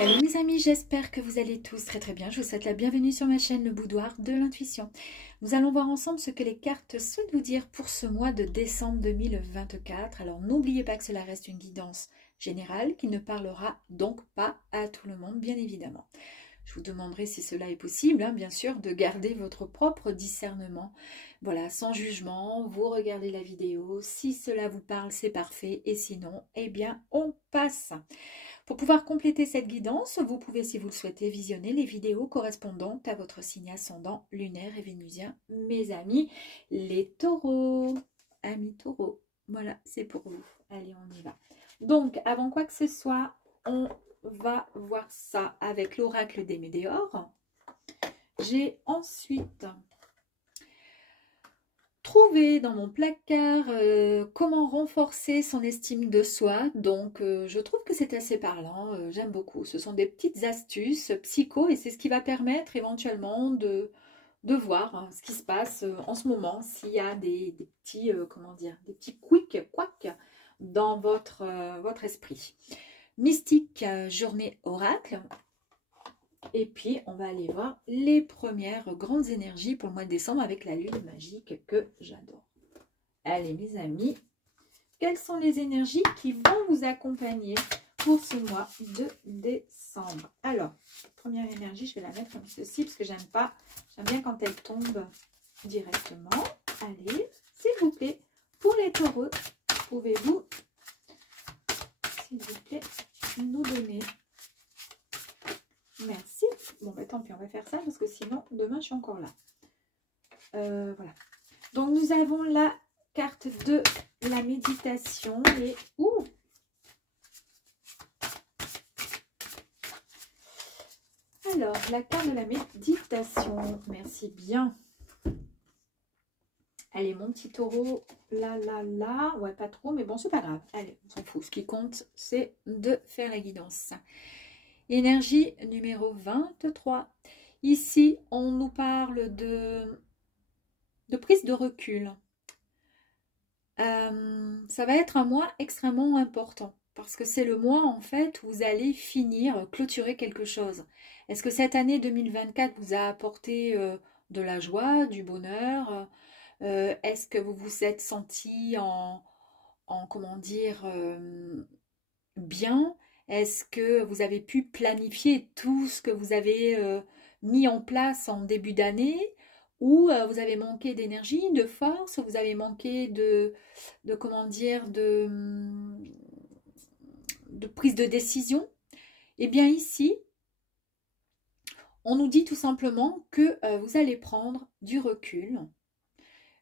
Hello mes amis, j'espère que vous allez tous très bien. Je vous souhaite la bienvenue sur ma chaîne Le Boudoir de l'Intuition. Nous allons voir ensemble ce que les cartes souhaitent vous dire pour ce mois de décembre 2024. Alors n'oubliez pas que cela reste une guidance générale qui ne parlera donc pas à tout le monde, bien évidemment. Je vous demanderai si cela est possible, bien sûr, de garder votre propre discernement. Voilà, sans jugement, vous regardez la vidéo. Si cela vous parle, c'est parfait. Et sinon, eh bien, on passe. Pour pouvoir compléter cette guidance, vous pouvez, si vous le souhaitez, visionner les vidéos correspondantes à votre signe ascendant lunaire et vénusien, mes amis, les taureaux. Amis taureaux, voilà, c'est pour vous. Allez, on y va. Donc, avant quoi que ce soit, on va voir ça avec l'oracle des météores. J'ai ensuite trouvé dans mon placard comment renforcer son estime de soi. Donc, je trouve que c'est assez parlant. J'aime beaucoup. Ce sont des petites astuces psycho et c'est ce qui va permettre éventuellement de voir ce qui se passe en ce moment. S'il y a des petits, comment dire, des petits couacs dans votre esprit. Mystique, journée oracle. Et puis, on va aller voir les premières grandes énergies pour le mois de décembre avec la lune magique que j'adore. Allez, mes amis, quelles sont les énergies qui vont vous accompagner pour ce mois de décembre? Alors, première énergie, je vais la mettre comme ceci parce que j'aime pas. J'aime bien quand elle tombe directement. Allez, s'il vous plaît, pour les taureaux, pouvez-vous, s'il vous plaît, nous donner... Merci. Bon, bah, tant pis, on va faire ça parce que sinon, demain, je suis encore là. Voilà. Donc, nous avons la carte de la méditation et... Ouh! Alors, la carte de la méditation. Merci bien. Allez, mon petit taureau. Là. Ouais, pas trop, mais bon, c'est pas grave. Allez, on s'en fout. Ce qui compte, c'est de faire la guidance. Énergie numéro 23. Ici, on nous parle de prise de recul. Ça va être un mois extrêmement important parce que c'est le mois en fait où vous allez clôturer quelque chose. Est-ce que cette année 2024 vous a apporté de la joie, du bonheur? Est-ce que vous vous êtes senti comment dire, bien? Est-ce que vous avez pu planifier tout ce que vous avez mis en place en début d'année? Ou vous avez manqué d'énergie, de force, vous avez manqué comment dire, de prise de décision? Eh bien ici, on nous dit tout simplement que vous allez prendre du recul.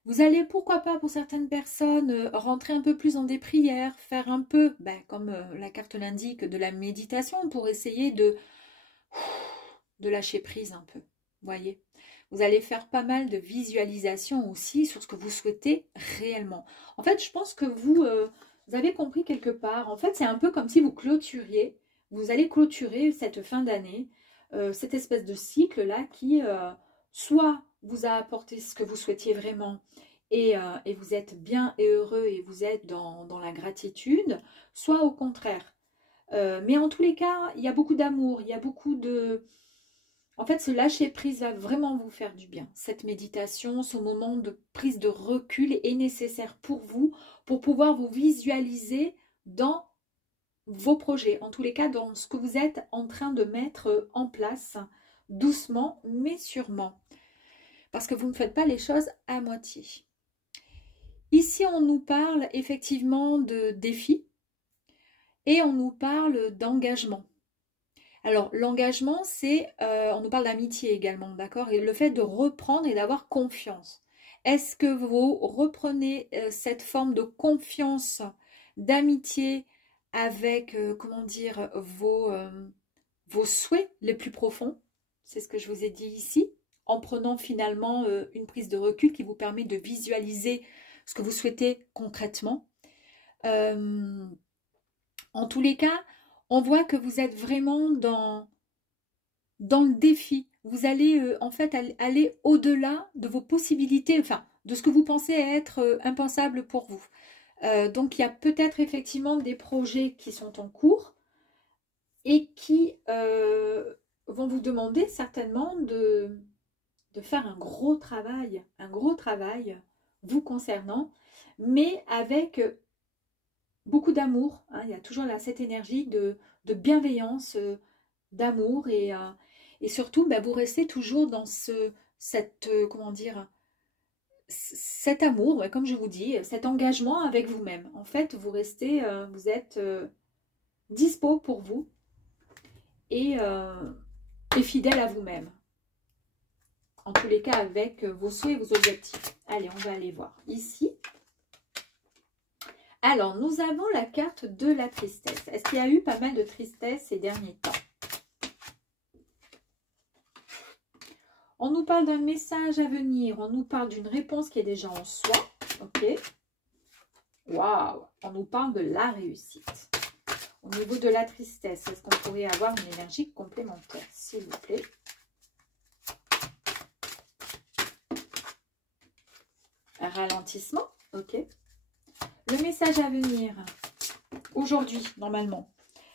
Vous allez, pourquoi pas, pour certaines personnes, rentrer un peu plus dans des prières, faire un peu, comme la carte l'indique, de la méditation pour essayer de lâcher prise un peu. Voyez, vous allez faire pas mal de visualisation aussi sur ce que vous souhaitez réellement. En fait, je pense que vous avez compris quelque part. En fait, c'est un peu comme si vous clôturiez, vous allez clôturer cette fin d'année, cette espèce de cycle-là qui soit vous a apporté ce que vous souhaitiez vraiment et vous êtes bien et heureux et vous êtes dans la gratitude, soit au contraire. Mais en tous les cas, il y a beaucoup d'amour, il y a beaucoup de... En fait, ce lâcher prise va vraiment vous faire du bien. Cette méditation, ce moment de prise de recul est nécessaire pour vous, pour pouvoir vous visualiser dans vos projets. En tous les cas, dans ce que vous êtes en train de mettre en place, doucement mais sûrement. Parce que vous ne faites pas les choses à moitié. Ici, on nous parle effectivement de défis et on nous parle d'engagement. Alors, l'engagement, c'est, on nous parle d'amitié également, d'accord? Et le fait de reprendre et d'avoir confiance. Est-ce que vous reprenez cette forme de confiance, d'amitié avec, comment dire, vos souhaits les plus profonds? C'est ce que je vous ai dit ici, en prenant finalement une prise de recul qui vous permet de visualiser ce que vous souhaitez concrètement. En tous les cas, on voit que vous êtes vraiment dans le défi. Vous allez en fait aller au-delà de vos possibilités, enfin de ce que vous pensez être impensable pour vous. Donc il y a peut-être effectivement des projets qui sont en cours et qui vont vous demander certainement de faire un gros travail vous concernant, mais avec beaucoup d'amour. Hein. Il y a toujours là cette énergie de bienveillance, d'amour et surtout, bah, vous restez toujours dans comment dire, cet amour, ouais, comme je vous dis, cet engagement avec vous-même. En fait, vous restez, vous êtes dispo pour vous et fidèle à vous-même. En tous les cas, avec vos souhaits et vos objectifs. Allez, on va aller voir ici. Alors, nous avons la carte de la tristesse. Est-ce qu'il y a eu pas mal de tristesse ces derniers temps? On nous parle d'un message à venir. On nous parle d'une réponse qui est déjà en soi. Ok. Waouh. On nous parle de la réussite. Au niveau de la tristesse, est-ce qu'on pourrait avoir une énergie complémentaire, s'il vous plaît? Un ralentissement. Ok. Le message à venir, aujourd'hui, normalement.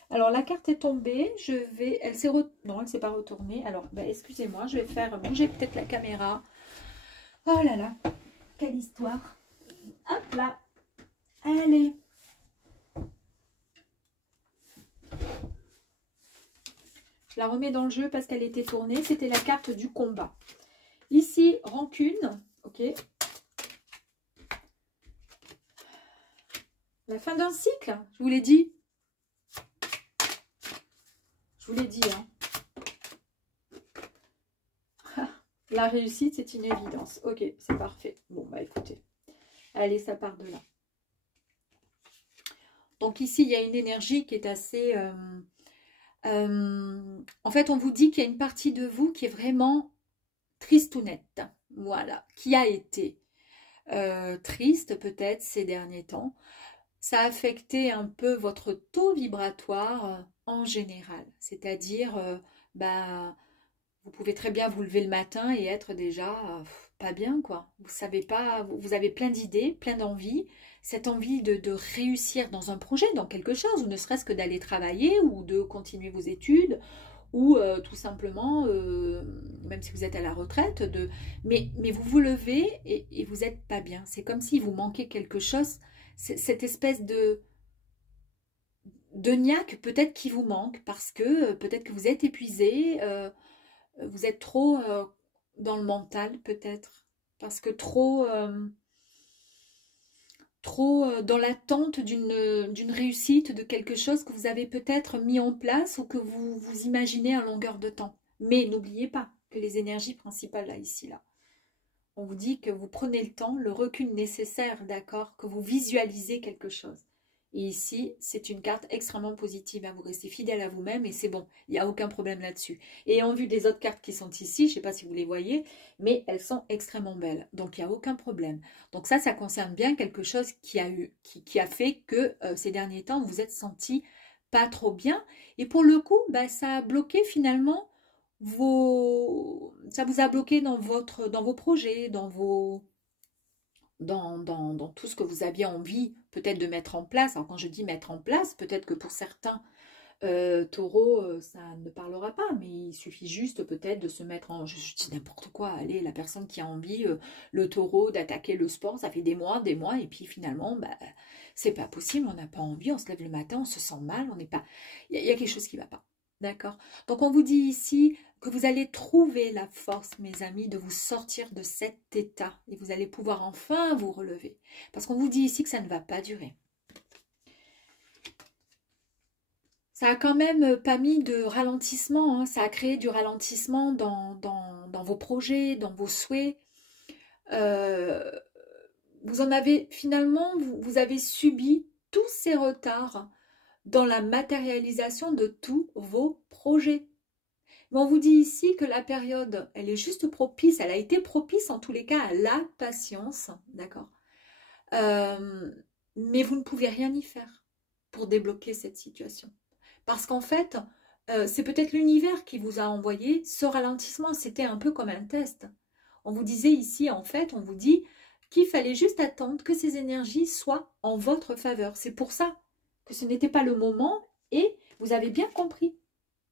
Alors, la carte est tombée. Je vais... Non, elle ne s'est pas retournée. Alors, ben, excusez-moi, je vais faire bouger peut-être la caméra. Oh là là, quelle histoire. Hop là. Allez. Je la remets dans le jeu parce qu'elle était tournée. C'était la carte du combat. Ici, rancune. Ok. La fin d'un cycle, je vous l'ai dit. Je vous l'ai dit. Hein. La réussite, c'est une évidence. Ok, c'est parfait. Bon, bah écoutez. Allez, ça part de là. Donc ici, il y a une énergie qui est assez... en fait, on vous dit qu'il y a une partie de vous qui est vraiment tristounette. Voilà, qui a été triste peut-être ces derniers temps. Ça a affecté un peu votre taux vibratoire en général. C'est-à-dire, bah, vous pouvez très bien vous lever le matin et être déjà pas bien, quoi. Vous savez pas, vous avez plein d'idées, plein d'envies. Cette envie de réussir dans un projet, dans quelque chose, ou ne serait-ce que d'aller travailler ou de continuer vos études, ou tout simplement, même si vous êtes à la retraite, mais vous vous levez et vous n'êtes pas bien. C'est comme s'il vous manquait quelque chose. Cette espèce de niaque peut-être qui vous manque parce que peut-être que vous êtes épuisé, vous êtes trop dans le mental peut-être, parce que trop dans l'attente d'une réussite, de quelque chose que vous avez peut-être mis en place ou que vous imaginez à longueur de temps. Mais n'oubliez pas que les énergies principales là, ici, là, on vous dit que vous prenez le temps, le recul nécessaire, d'accord, que vous visualisez quelque chose. Et ici, c'est une carte extrêmement positive. Hein, vous restez fidèle à vous-même et c'est bon. Il n'y a aucun problème là-dessus. Et en vue des autres cartes qui sont ici, je ne sais pas si vous les voyez, mais elles sont extrêmement belles. Donc, il n'y a aucun problème. Donc ça concerne bien quelque chose qui a fait que ces derniers temps, vous vous êtes senti pas trop bien. Et pour le coup, bah, ça a bloqué finalement ça vous a bloqué dans vos projets, dans tout ce que vous aviez envie peut-être de mettre en place. Alors quand je dis mettre en place, peut-être que pour certains taureaux, ça ne parlera pas, mais il suffit juste peut-être de se mettre en... Je dis n'importe quoi, allez, la personne qui a envie, le taureau, d'attaquer le sport, ça fait des mois, et puis finalement, bah, c'est pas possible, on n'a pas envie, on se lève le matin, on se sent mal, on n'est pas... Il y a quelque chose qui ne va pas. D'accord? Donc, on vous dit ici que vous allez trouver la force, mes amis, de vous sortir de cet état. Et vous allez pouvoir enfin vous relever. Parce qu'on vous dit ici que ça ne va pas durer. Ça a quand même pas mis de ralentissement. Hein. Ça a créé du ralentissement dans vos projets, dans vos souhaits. Vous en avez, finalement, vous avez subi tous ces retards dans la matérialisation de tous vos projets. Mais on vous dit ici que la période, elle est juste propice, elle a été propice en tous les cas à la patience, d'accord, mais vous ne pouvez rien y faire pour débloquer cette situation. Parce qu'en fait, c'est peut-être l'univers qui vous a envoyé ce ralentissement, c'était un peu comme un test. On vous disait ici, en fait, on vous dit qu'il fallait juste attendre que ces énergies soient en votre faveur. C'est pour ça que ce n'était pas le moment et vous avez bien compris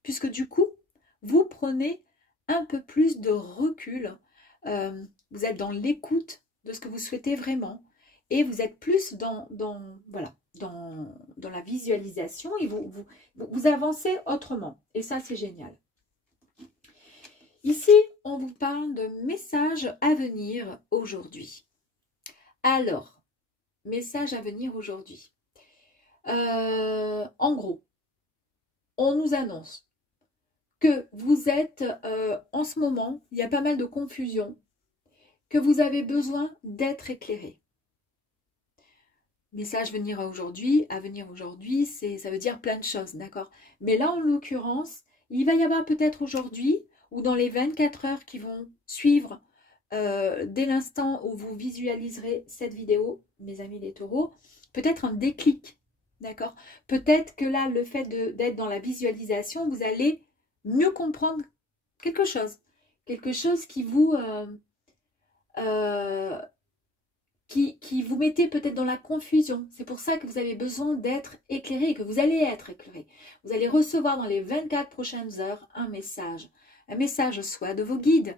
puisque du coup, vous prenez un peu plus de recul. Vous êtes dans l'écoute de ce que vous souhaitez vraiment et vous êtes plus voilà, dans la visualisation et vous avancez autrement. Et ça, c'est génial. Ici, on vous parle de messages à venir aujourd'hui. Alors, messages à venir aujourd'hui. En gros, on nous annonce que vous êtes en ce moment, il y a pas mal de confusion, que vous avez besoin d'être éclairé. Message à venir aujourd'hui, ça veut dire plein de choses, d'accord? Mais là, en l'occurrence, il va y avoir peut-être aujourd'hui ou dans les 24 heures qui vont suivre, dès l'instant où vous visualiserez cette vidéo, mes amis les taureaux, peut-être un déclic, d'accord? Peut-être que là, le fait d'être dans la visualisation, vous allez mieux comprendre quelque chose qui vous... qui vous mettez peut-être dans la confusion. C'est pour ça que vous avez besoin d'être éclairé et que vous allez être éclairé. Vous allez recevoir dans les 24 prochaines heures un message soit de vos guides.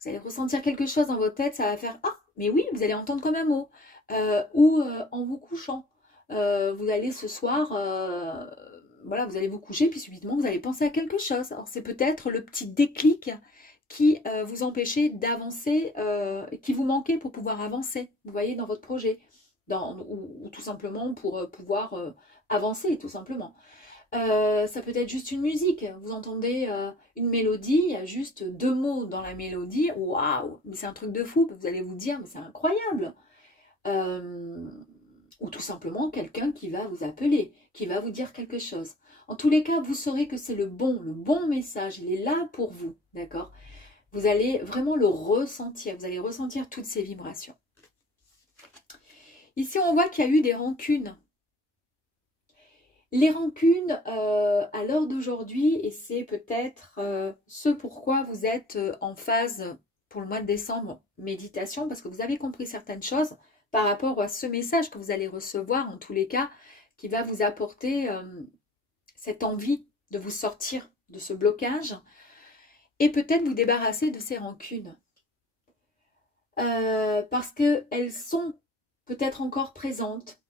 Vous allez ressentir quelque chose dans votre tête, ça va faire « Ah, mais oui !» Vous allez entendre comme un mot. Ou en vous couchant. Vous allez ce soir, voilà, vous allez vous coucher, puis subitement vous allez penser à quelque chose. Alors c'est peut-être le petit déclic qui vous empêchait d'avancer, qui vous manquait pour pouvoir avancer, vous voyez, dans votre projet, ou tout simplement pour pouvoir avancer, tout simplement. Ça peut être juste une musique, vous entendez une mélodie, il y a juste 2 mots dans la mélodie, waouh, mais c'est un truc de fou, vous allez vous dire, mais c'est incroyable. Ou tout simplement quelqu'un qui va vous appeler, qui va vous dire quelque chose. En tous les cas, vous saurez que c'est le bon message, il est là pour vous, d'accord? Vous allez vraiment le ressentir, vous allez ressentir toutes ces vibrations. Ici, on voit qu'il y a eu des rancunes. Les rancunes, à l'heure d'aujourd'hui, et c'est peut-être ce pourquoi vous êtes en phase pour le mois de décembre, méditation, parce que vous avez compris certaines choses par rapport à ce message que vous allez recevoir, en tous les cas, qui va vous apporter cette envie de vous sortir de ce blocage, et peut-être vous débarrasser de ces rancunes. Parce qu'elles sont peut-être encore présentes.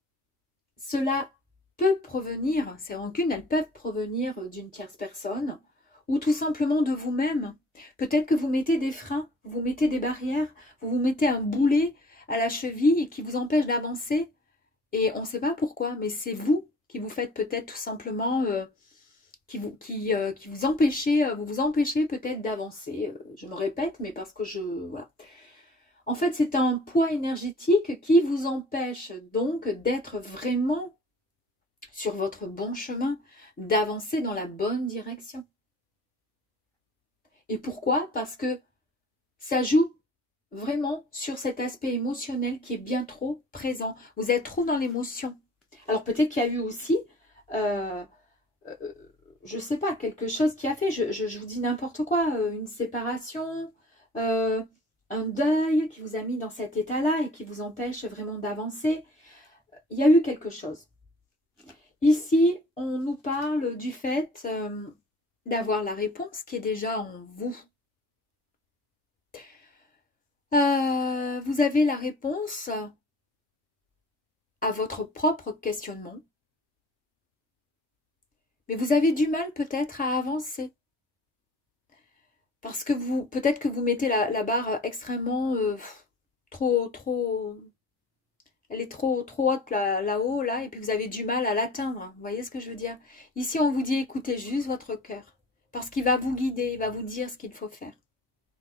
Cela peut provenir, ces rancunes, elles peuvent provenir d'une tierce personne ou tout simplement de vous-même. Peut-être que vous mettez des freins, vous mettez des barrières, vous vous mettez un boulet à la cheville qui vous empêche d'avancer et on ne sait pas pourquoi, mais c'est vous qui vous faites peut-être tout simplement... qui vous empêchez peut-être d'avancer. Je me répète, mais parce que voilà. En fait, c'est un poids énergétique qui vous empêche donc d'être vraiment sur votre bon chemin, d'avancer dans la bonne direction. Et pourquoi? Parce que ça joue vraiment sur cet aspect émotionnel qui est bien trop présent. Vous êtes trop dans l'émotion. Alors peut-être qu'il y a eu aussi... je ne sais pas, quelque chose qui a fait, je vous dis n'importe quoi, une séparation, un deuil qui vous a mis dans cet état-là et qui vous empêche vraiment d'avancer. Il y a eu quelque chose. Ici, on nous parle du fait d'avoir la réponse qui est déjà en vous. Vous avez la réponse à votre propre questionnement. Mais vous avez du mal peut-être à avancer. Parce que peut-être que vous mettez la barre extrêmement elle est trop haute là-haut, là, et puis vous avez du mal à l'atteindre. Vous voyez ce que je veux dire? Ici, on vous dit écoutez juste votre cœur. Parce qu'il va vous guider, il va vous dire ce qu'il faut faire.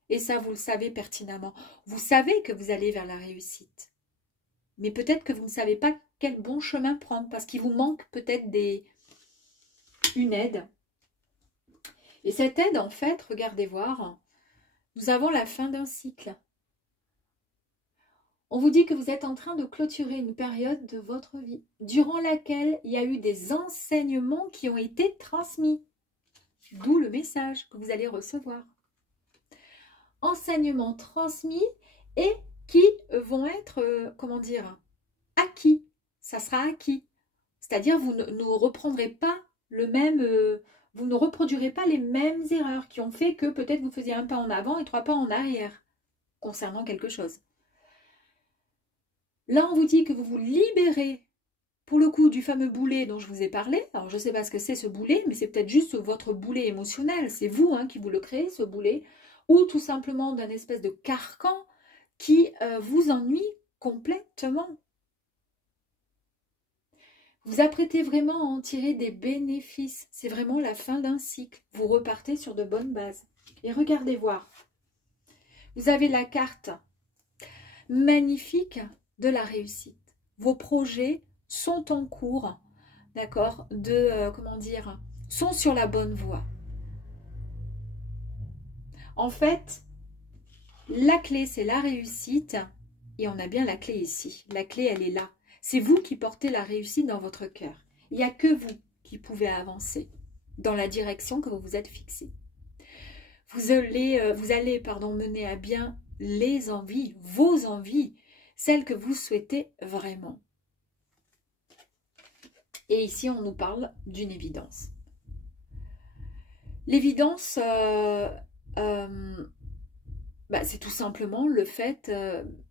Et ça, vous le savez pertinemment. Vous savez que vous allez vers la réussite. Mais peut-être que vous ne savez pas quel bon chemin prendre, parce qu'il vous manque peut-être une aide. Et cette aide, en fait, regardez voir, nous avons la fin d'un cycle. On vous dit que vous êtes en train de clôturer une période de votre vie, durant laquelle il y a eu des enseignements qui ont été transmis. D'où le message que vous allez recevoir. Enseignements transmis et qui vont être, comment dire, acquis. Ça sera acquis. C'est-à-dire, vous ne reprendrez pas le même Vous ne reproduirez pas les mêmes erreurs qui ont fait que peut-être vous faisiez un pas en avant et 3 pas en arrière concernant quelque chose. Là, on vous dit que vous vous libérez, pour le coup, du fameux boulet dont je vous ai parlé. Alors, je ne sais pas ce que c'est ce boulet, mais c'est peut-être juste votre boulet émotionnel. C'est vous qui vous le créez, ce boulet. Ou tout simplement d'un espèce de carcan qui vous ennuie complètement. Vous apprêtez vraiment à en tirer des bénéfices. C'est vraiment la fin d'un cycle. Vous repartez sur de bonnes bases. Et regardez voir. Vous avez la carte magnifique de la réussite. Vos projets sont en cours, d'accord, comment dire, sont sur la bonne voie. En fait, la clé, c'est la réussite, et on a bien la clé ici. La clé, elle est là. C'est vous qui portez la réussite dans votre cœur. Il n'y a que vous qui pouvez avancer dans la direction que vous vous êtes fixée. Vous allez mener à bien les envies, vos envies, celles que vous souhaitez vraiment. Et ici, on nous parle d'une évidence. L'évidence, c'est tout simplement le fait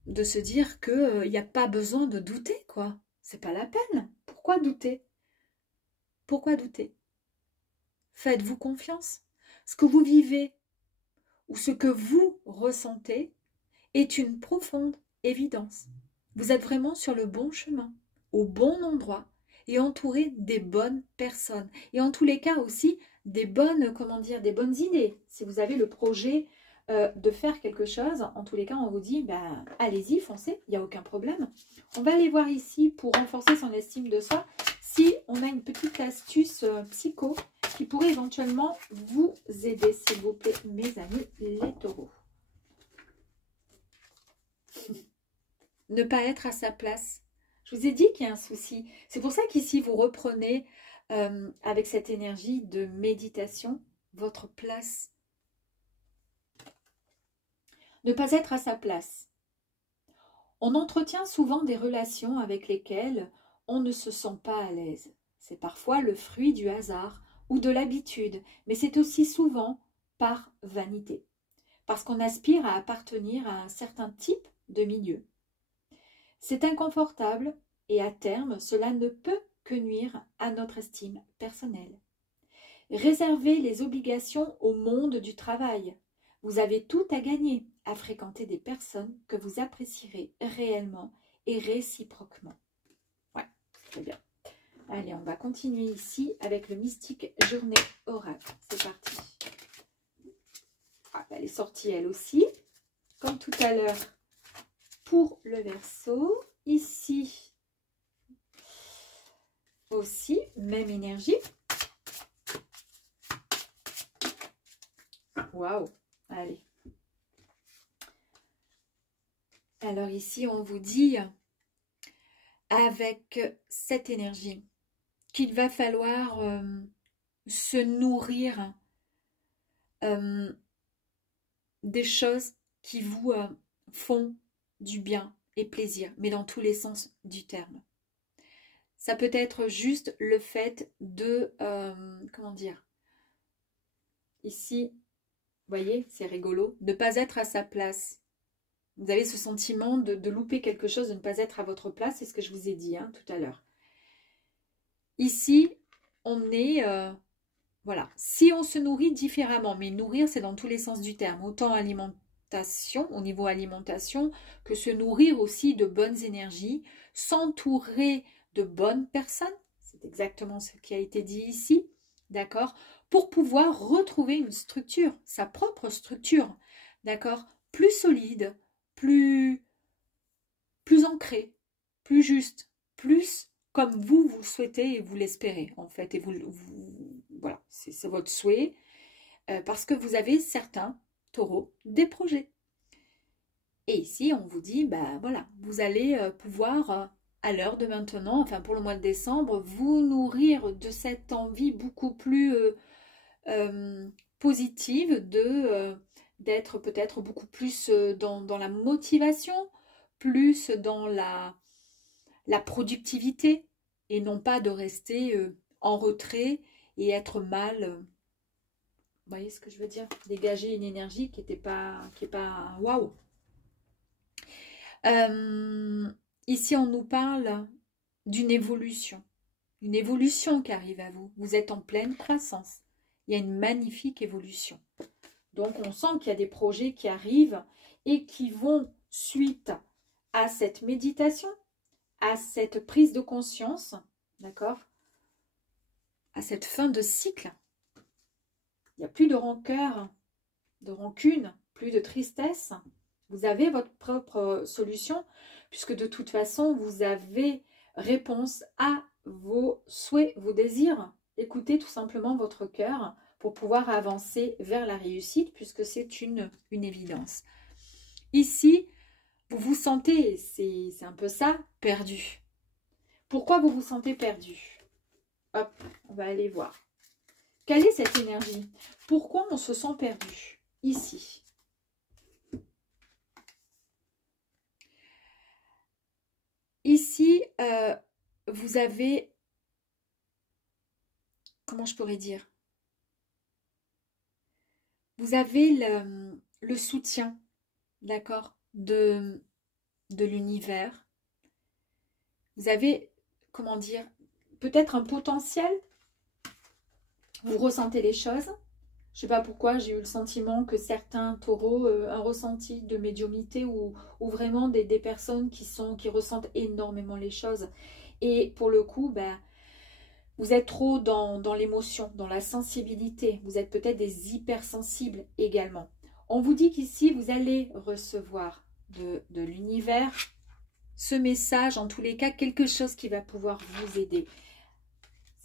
de se dire qu'il n'y a pas besoin de douter, quoi. C'est pas la peine. Pourquoi douter? Pourquoi douter? Faites-vous confiance. Ce que vous vivez ou ce que vous ressentez est une profonde évidence. Vous êtes vraiment sur le bon chemin, au bon endroit et entouré des bonnes personnes. Et en tous les cas aussi, des bonnes, des bonnes idées. Si vous avez le projet de faire quelque chose, en tous les cas, on vous dit, allez-y, foncez, il n'y a aucun problème. On va aller voir ici, pour renforcer son estime de soi, si on a une petite astuce psycho qui pourrait éventuellement vous aider, s'il vous plaît, mes amis les taureaux. Ne pas être à sa place. Je vous ai dit qu'il y a un souci. C'est pour ça qu'ici, vous reprenez avec cette énergie de méditation votre place. Ne pas être à sa place. On entretient souvent des relations avec lesquelles on ne se sent pas à l'aise. C'est parfois le fruit du hasard ou de l'habitude, mais c'est aussi souvent par vanité, parce qu'on aspire à appartenir à un certain type de milieu. C'est inconfortable et à terme, cela ne peut que nuire à notre estime personnelle. Réservez les obligations au monde du travail. Vous avez tout à gagner à fréquenter des personnes que vous apprécierez réellement et réciproquement. Ouais, très bien. Allez, on va continuer ici avec le mystique journée oracle. C'est parti. Ah, elle est sortie elle aussi, comme tout à l'heure pour le Verseau. Ici aussi, même énergie. Waouh, allez. Alors ici, on vous dit, avec cette énergie, qu'il va falloir se nourrir des choses qui vous font du bien et plaisir, mais dans tous les sens du terme. Ça peut être juste le fait de, ici, vous voyez, c'est rigolo, de ne pas être à sa place. Vous avez ce sentiment de louper quelque chose, de ne pas être à votre place, c'est ce que je vous ai dit tout à l'heure. Ici, on est, voilà, si on se nourrit différemment, mais nourrir, c'est dans tous les sens du terme, autant alimentation, au niveau alimentation, que se nourrir aussi de bonnes énergies, s'entourer de bonnes personnes, c'est exactement ce qui a été dit ici, d'accord, pour pouvoir retrouver une structure, sa propre structure, d'accord, plus solide, plus ancrée, plus juste, plus comme vous le souhaitez et vous l'espérez, en fait, et voilà, c'est votre souhait, parce que vous avez certains taureaux, des projets. Et ici, on vous dit, voilà, vous allez pouvoir, à l'heure de maintenant, enfin pour le mois de décembre, vous nourrir de cette envie beaucoup plus positive d'être peut-être beaucoup plus dans la motivation, plus dans la productivité, et non pas de rester en retrait et être mal Vous voyez ce que je veux dire? Dégager une énergie qui n'est pas, waouh. Ici, on nous parle d'une évolution. Une évolution qui arrive à vous. Vous êtes en pleine croissance. Il y a une magnifique évolution. Donc, on sent qu'il y a des projets qui arrivent et qui vont, suite à cette méditation, à cette prise de conscience, d'accord, à cette fin de cycle. Il n'y a plus de rancœur, de rancune, plus de tristesse. Vous avez votre propre solution, puisque de toute façon, vous avez réponse à vos souhaits, vos désirs. Écoutez tout simplement votre cœur pour pouvoir avancer vers la réussite, puisque c'est une évidence. Ici, vous vous sentez, c'est un peu ça, perdu. Pourquoi vous vous sentez perdu? Hop, on va aller voir. Quelle est cette énergie? Pourquoi on se sent perdu? Ici. Ici, vous avez, comment je pourrais dire? Vous avez le soutien, d'accord, de l'univers. Vous avez, comment dire, peut-être un potentiel. Vous ressentez les choses. Je ne sais pas pourquoi, j'ai eu le sentiment que certains taureaux, un ressenti de médiumnité ou vraiment des personnes qui ressentent énormément les choses. Et pour le coup, ben, vous êtes trop dans l'émotion, dans la sensibilité. Vous êtes peut-être des hypersensibles également. On vous dit qu'ici, vous allez recevoir de l'univers ce message, en tous les cas, quelque chose qui va pouvoir vous aider.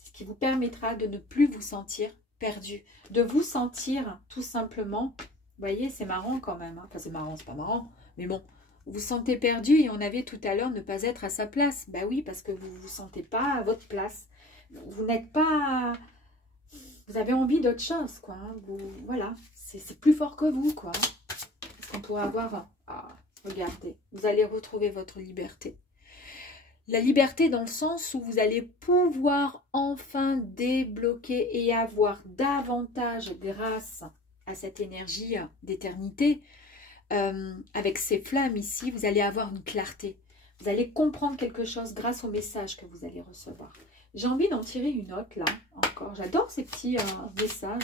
Ce qui vous permettra de ne plus vous sentir perdu, de vous sentir tout simplement, vous voyez, c'est marrant quand même, hein. Enfin c'est marrant, c'est pas marrant, mais bon, vous vous sentez perdu et on avait tout à l'heure ne pas être à sa place. Ben oui, parce que vous ne vous sentez pas à votre place, vous n'êtes pas, vous avez envie d'autre chose, quoi, hein. Voilà, c'est plus fort que vous, quoi. Est-ce qu'on pourrait avoir, regardez, vous allez retrouver votre liberté. La liberté dans le sens où vous allez pouvoir enfin débloquer et avoir davantage grâce à cette énergie d'éternité. Avec ces flammes ici, vous allez avoir une clarté. Vous allez comprendre quelque chose grâce au message que vous allez recevoir. J'ai envie d'en tirer une autre là, encore. J'adore ces petits messages.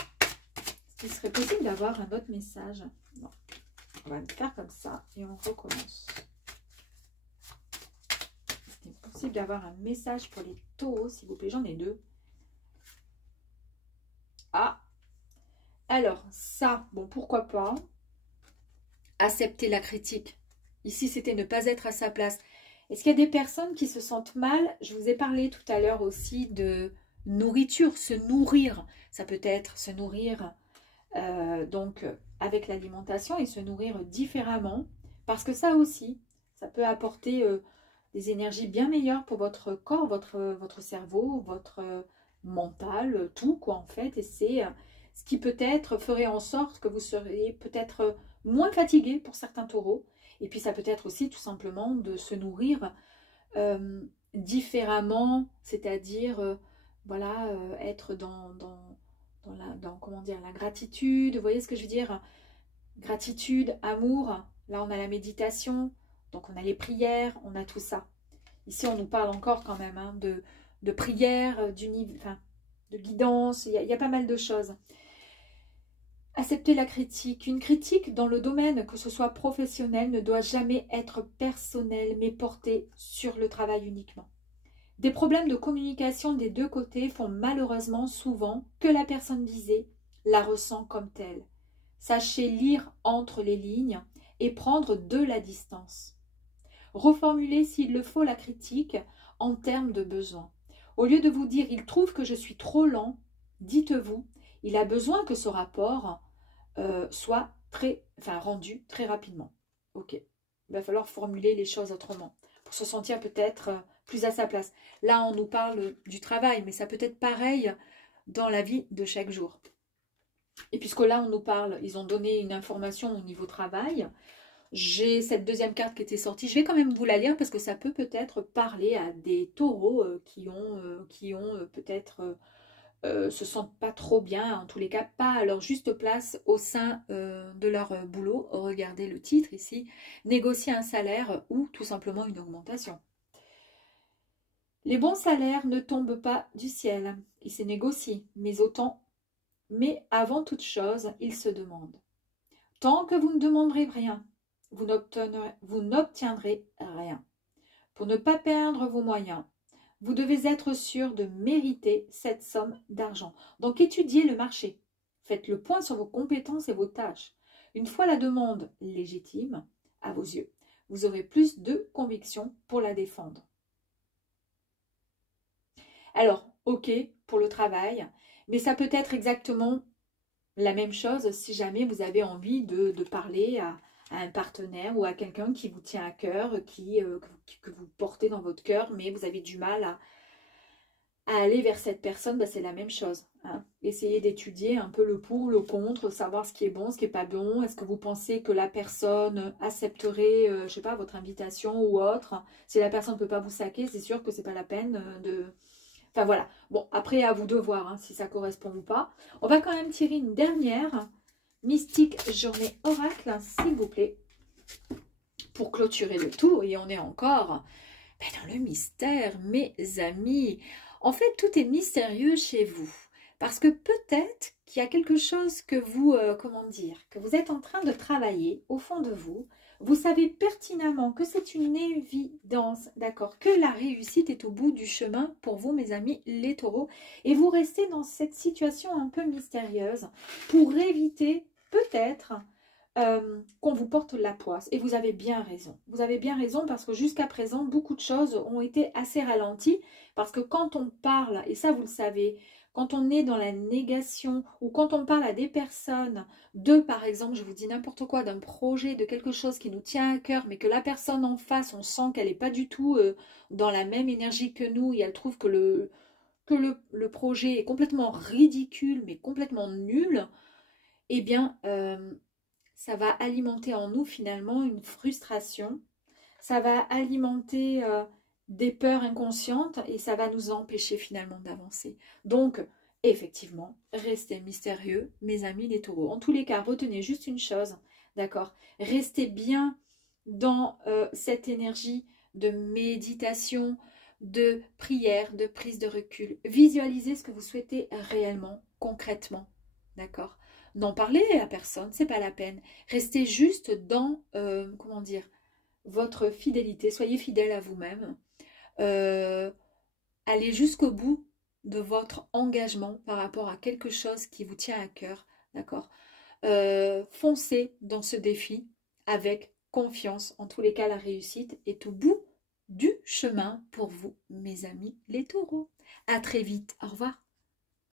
Est-ce qu'il serait possible d'avoir un autre message? Non. On va le faire comme ça et on recommence. Possible d'avoir un message pour les taureaux, s'il vous plaît, j'en ai deux. Ah, alors ça, bon, pourquoi pas. Accepter la critique. Ici, c'était ne pas être à sa place. Est-ce qu'il y a des personnes qui se sentent mal? Je vous ai parlé tout à l'heure aussi de nourriture, se nourrir. Ça peut être se nourrir donc avec l'alimentation et se nourrir différemment. Parce que ça aussi, ça peut apporter des énergies bien meilleures pour votre corps, votre cerveau, votre mental, tout quoi en fait. Et c'est ce qui peut-être ferait en sorte que vous seriez peut-être moins fatigué pour certains taureaux. Et puis ça peut être aussi tout simplement de se nourrir différemment, c'est-à-dire voilà, être dans comment dire, la gratitude, vous voyez ce que je veux dire? Gratitude, amour, là on a la méditation, donc on a les prières, on a tout ça. Ici on nous parle encore quand même hein, de prière, enfin, de guidance, il y a pas mal de choses. Accepter la critique. Une critique dans le domaine, que ce soit professionnel, ne doit jamais être personnelle, mais portée sur le travail uniquement. Des problèmes de communication des deux côtés font malheureusement souvent que la personne visée la ressent comme telle. Sachez lire entre les lignes et prendre de la distance. Reformulez s'il le faut la critique en termes de besoin. Au lieu de vous dire « il trouve que je suis trop lent », dites-vous « il a besoin que ce rapport soit rendu très rapidement ». Ok, il va falloir formuler les choses autrement pour se sentir peut-être plus à sa place. Là, on nous parle du travail, mais ça peut être pareil dans la vie de chaque jour. Et puisque là, on nous parle, ils ont donné une information au niveau travail. J'ai cette deuxième carte qui était sortie. Je vais quand même vous la lire parce que ça peut peut-être parler à des taureaux qui ont peut-être se sentent pas trop bien, en tous les cas pas à leur juste place au sein de leur boulot. Regardez le titre ici, négocier un salaire ou tout simplement une augmentation. Les bons salaires ne tombent pas du ciel, ils se négocient, mais avant toute chose, ils se demandent. Tant que vous ne demanderez rien, vous n'obtiendrez rien. Pour ne pas perdre vos moyens, vous devez être sûr de mériter cette somme d'argent. Donc, étudiez le marché. Faites le point sur vos compétences et vos tâches. Une fois la demande légitime à vos yeux, vous aurez plus de conviction pour la défendre. Alors, ok pour le travail, mais ça peut être exactement la même chose si jamais vous avez envie de parler à un partenaire ou à quelqu'un qui vous tient à cœur, que vous portez dans votre cœur, mais vous avez du mal à aller vers cette personne, bah, c'est la même chose. Hein. Essayez d'étudier un peu le pour, le contre, savoir ce qui est bon, ce qui n'est pas bon. Est-ce que vous pensez que la personne accepterait, je sais pas, votre invitation ou autre? Si la personne ne peut pas vous saquer, c'est sûr que c'est pas la peine de... Enfin voilà. Bon, après à vous de voir hein, si ça correspond ou pas. On va quand même tirer une dernière mystique journée oracle, s'il vous plaît, pour clôturer le tout. Et on est encore dans le mystère, mes amis. En fait, tout est mystérieux chez vous. Parce que peut-être qu'il y a quelque chose que vous, que vous êtes en train de travailler au fond de vous. Vous savez pertinemment que c'est une évidence, d'accord, que la réussite est au bout du chemin pour vous, mes amis, les taureaux. Et vous restez dans cette situation un peu mystérieuse pour éviter peut-être qu'on vous porte la poisse. Et vous avez bien raison. Vous avez bien raison parce que jusqu'à présent, beaucoup de choses ont été assez ralenties. Parce que quand on parle, et ça vous le savez, quand on est dans la négation ou quand on parle à des personnes de, par exemple, je vous dis n'importe quoi, d'un projet, de quelque chose qui nous tient à cœur, mais que la personne en face, on sent qu'elle n'est pas du tout dans la même énergie que nous et elle trouve que le projet est complètement ridicule, mais complètement nul, eh bien, ça va alimenter en nous finalement une frustration, ça va alimenter des peurs inconscientes et ça va nous empêcher finalement d'avancer. Donc, effectivement, restez mystérieux, mes amis les taureaux. En tous les cas, retenez juste une chose, d'accord? Restez bien dans cette énergie de méditation, de prière, de prise de recul. Visualisez ce que vous souhaitez réellement, concrètement, d'accord? N'en parlez à personne, c'est pas la peine. Restez juste dans, comment dire, votre fidélité. Soyez fidèle à vous-même. Allez jusqu'au bout de votre engagement par rapport à quelque chose qui vous tient à cœur, d'accord? Foncez dans ce défi avec confiance. En tous les cas, la réussite est au bout du chemin pour vous, mes amis les taureaux. À très vite. Au revoir.